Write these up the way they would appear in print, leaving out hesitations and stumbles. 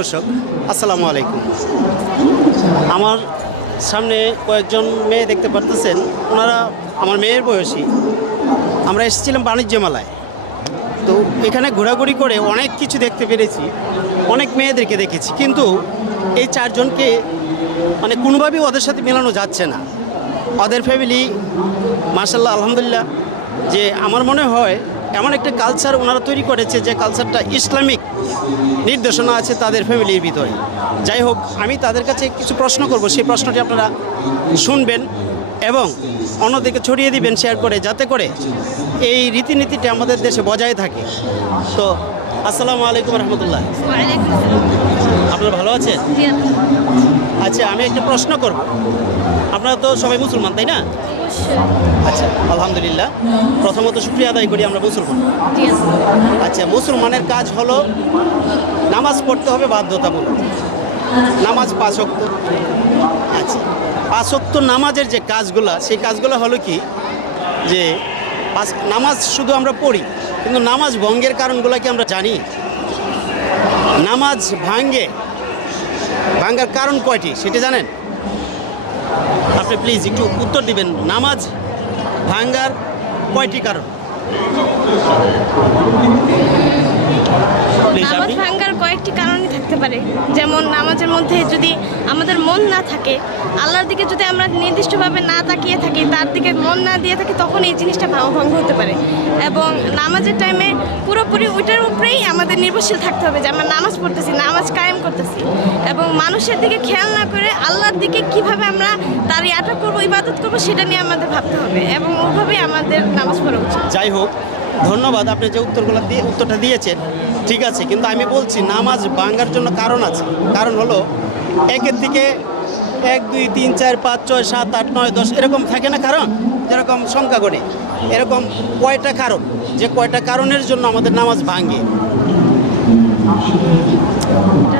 দর্শক আসসালামু আলাইকুম। আমার সামনে কয়েকজন মেয়ে দেখতে পারতেছেন, ওনারা আমার মেয়ের বয়সী। আমরা এসেছিলাম বাণিজ্য মেলায়, তো এখানে ঘোরাঘুরি করে অনেক কিছু দেখতে পেরেছি, অনেক মেয়েদেরকে দেখেছি, কিন্তু এই চারজনকে মানে কোনোভাবেই ওদের সাথে মেলানো যাচ্ছে না। ওদের ফ্যামিলি মাশাআল্লাহ আলহামদুলিল্লাহ, যে আমার মনে হয় এমন একটা কালচার ওনারা তৈরি করেছে যে কালচারটা ইসলামিক নির্দেশনা আছে তাদের ফ্যামিলির ভিতরে। যাই হোক, আমি তাদের কাছে কিছু প্রশ্ন করব, সেই প্রশ্নটি আপনারা শুনবেন এবং অন্যদিকে ছড়িয়ে দিবেন শেয়ার করে, যাতে করে এই রীতিনীতিটা আমাদের দেশে বজায় থাকে। তো আসসালামু আলাইকুম রহমতুল্লাহ। আপনারা ভালো আছেন? আচ্ছা, আমি একটা প্রশ্ন করব। আপনারা তো সবাই মুসলমান, তাই না? আচ্ছা, আলহামদুলিল্লাহ। প্রথমত শুকরিয়া আদায় করি, আমরা মুসলমান। আচ্ছা, মুসলমানের কাজ হলো নামাজ পড়তে হবে বাধ্যতামূলক, নামাজ 5 ওয়াক্ত। আচ্ছা, 5 ওয়াক্ত নামাজের যে কাজগুলো, সেই কাজগুলো হলো কি, যে নামাজ শুধু আমরা পড়ি, কিন্তু নামাজ ভঙ্গের কারণগুলো কি আমরা জানি? নামাজ ভাঙ্গার কারণ কয়টি সেটা জানেন? আপনি প্লিজ একটু উত্তর দিবেন। নামাজ ভাঙ্গার কয়টি কারণ? নামাজ ভাঙ্গার কয়েকটি কারণই থাকতে পারে। যেমন নামাজের মধ্যে যদি আমাদের মন না থাকে, আল্লাহর দিকে যদি আমরা নির্দিষ্টভাবে না তাকিয়ে থাকি, তার দিকে মন না দিয়ে থাকি, তখন এই জিনিসটা ভঙ্গ হতে পারে। এবং নামাজের টাইমে পুরোপুরি ওইটার উপরেই আমাদের নির্ভরশীল থাকতে হবে যে আমরা নামাজ পড়তেছি, নামাজ কায়েম করতেছি, এবং মানুষের দিকে খেয়াল না করে আল্লাহর দিকে কিভাবে আমরা তার ইয়াটা করবো, ইবাদত করবো, সেটা নিয়ে আমাদের ভাবতে হবে এবং ওইভাবেই আমাদের নামাজ পড়া উচিত। যাই হোক, ধন্যবাদ। আপনি যে উত্তরটা দিয়েছেন ঠিক আছে, কিন্তু আমি বলছি নামাজ ভাঙ্গার জন্য কারণ আছে। কারণ হলো একের থেকে 1 2 3 4 5 6 7 8 9 10 এরকম থাকে না কারণ, যেরকম সংখ্যা করে, এরকম কয়টা কারণ, যে কয়টা কারণের জন্য আমাদের নামাজ ভাঙ্গে?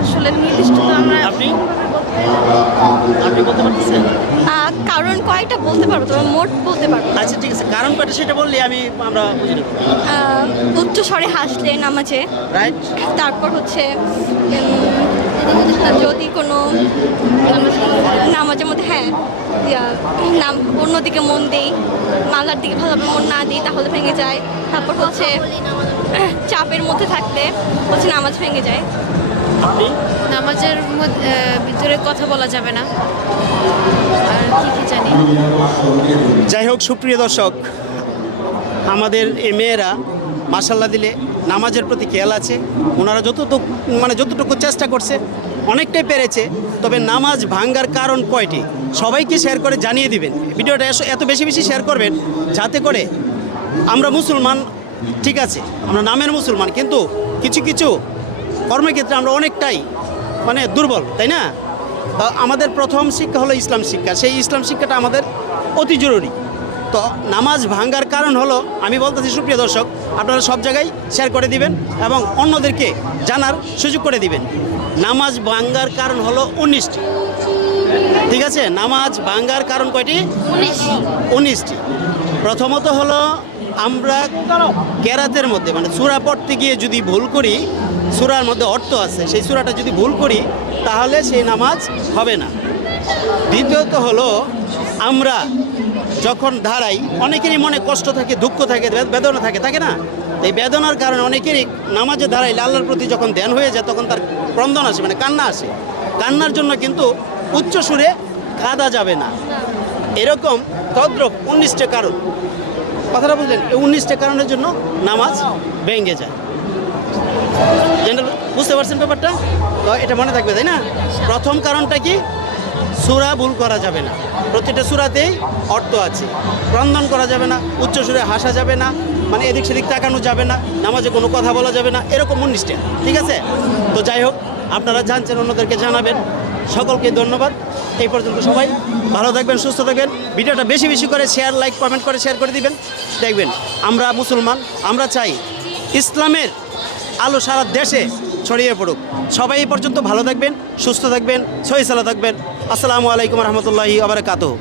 আসলে নির্দিষ্ট তো আমরা আপনি বলতে পারতেছেন? কারণ কয়েকটা বলতে পারবো, তবে মোট বলতে পারবো। আচ্ছা ঠিক আছে, কারণ কয়টা সেটা বললে আমরা বুঝে নেব। উচ্চ স্বরে হাসলে নামাজে, রাইট। তারপর হচ্ছে যদি কোনো নামাজের মধ্যে অন্যদিকে মন দেই, আল্লাহর দিকে ভালোভাবে মন না দিই, তাহলে ভেঙে যায়। তারপর হচ্ছে চাপের মধ্যে থাকলে হচ্ছে নামাজ ভেঙে যায়। নামাজের ভিতরে কথা বলা যাবে না, আর কি জানি। যাই হোক, সুপ্রিয় দর্শক, আমাদের এই মেয়েরা মাশাআল্লাহ দিলে নামাজের প্রতি খেয়াল আছে। ওনারা যতটুকু চেষ্টা করছে অনেকটাই পেরেছে। তবে নামাজ ভাঙ্গার কারণ কয়টি সবাইকে শেয়ার করে জানিয়ে দিবেন। ভিডিওটা এত বেশি শেয়ার করবেন, যাতে করে আমরা মুসলমান, ঠিক আছে, আমরা নামের মুসলমান, কিন্তু কিছু কর্মের ক্ষেত্রে আমরা অনেকটাই দুর্বল, তাই না? আমাদের প্রথম শিক্ষা হলো ইসলাম শিক্ষা। সেই ইসলাম শিক্ষাটা আমাদের অতি জরুরি। তো নামাজ ভাঙ্গার কারণ হলো, আমি বলতেছি সুপ্রিয় দর্শক, আপনারা সব জায়গায় শেয়ার করে দিবেন এবং অন্যদেরকে জানার সুযোগ করে দিবেন। নামাজ ভাঙ্গার কারণ হলো 19টি, ঠিক আছে? নামাজ ভাঙ্গার কারণ কয়টি? 19টি। প্রথমত হলো, আমরা কেরাতের মধ্যে সূরা পড়তে গিয়ে যদি ভুল করি, সূরার মধ্যে অর্থ আছে, সেই সূরাটা যদি ভুল করি, তাহলে সেই নামাজ হবে না। দ্বিতীয়ত হলো, আমরা যখন দাঁড়াই, অনেকেরই মনে কষ্ট থাকে, দুঃখ থাকে, বেদনা থাকে না? এই বেদনার কারণে অনেকেরই নামাজে দাঁড়াইলে আল্লাহর প্রতি যখন ধ্যান হয়ে যায়, তখন তার ক্রন্দন আসে, কান্না আসে। কান্নার জন্য কিন্তু উচ্চ সুরে কাঁদা যাবে না। এরকম তদ্রূপ 19টা কারণ, কথাটা বুঝলেন? এই 19টা কারণের জন্য নামাজ ভেঙে যায়। বুঝতে পারছেন ব্যাপারটা? তো এটা মনে থাকবে, তাই না? প্রথম কারণটা কি? সূরা ভুল করা যাবে না। প্রতিটা সূরাতেই অর্থ আছে। ক্রন্দন করা যাবে না, উচ্চ সুরে হাসা যাবে না, এদিক সেদিক তাকানো যাবে না, নামাজে কোনো কথা বলা যাবে না, এরকম 19টা, ঠিক আছে? তো যাই হোক, আপনারা জানছেন, অন্যদেরকে জানাবেন। সকলকে ধন্যবাদ। এই পর্যন্ত সবাই ভালো থাকবেন, সুস্থ থাকবেন। ভিডিওটা বেশি করে শেয়ার, লাইক, কমেন্ট করে শেয়ার করে দিবেন। দেখবেন আমরা মুসলমান, আমরা চাই ইসলামের আলো সারা দেশে ছড়িয়ে পড়ুক। সবাই এই পর্যন্ত ভালো থাকবেন, সুস্থ থাকবেন, সহি সালাত থাকবেন। আসসালামু আলাইকুম রহমতুল্লাহি ওয়া বারাকাতুহু।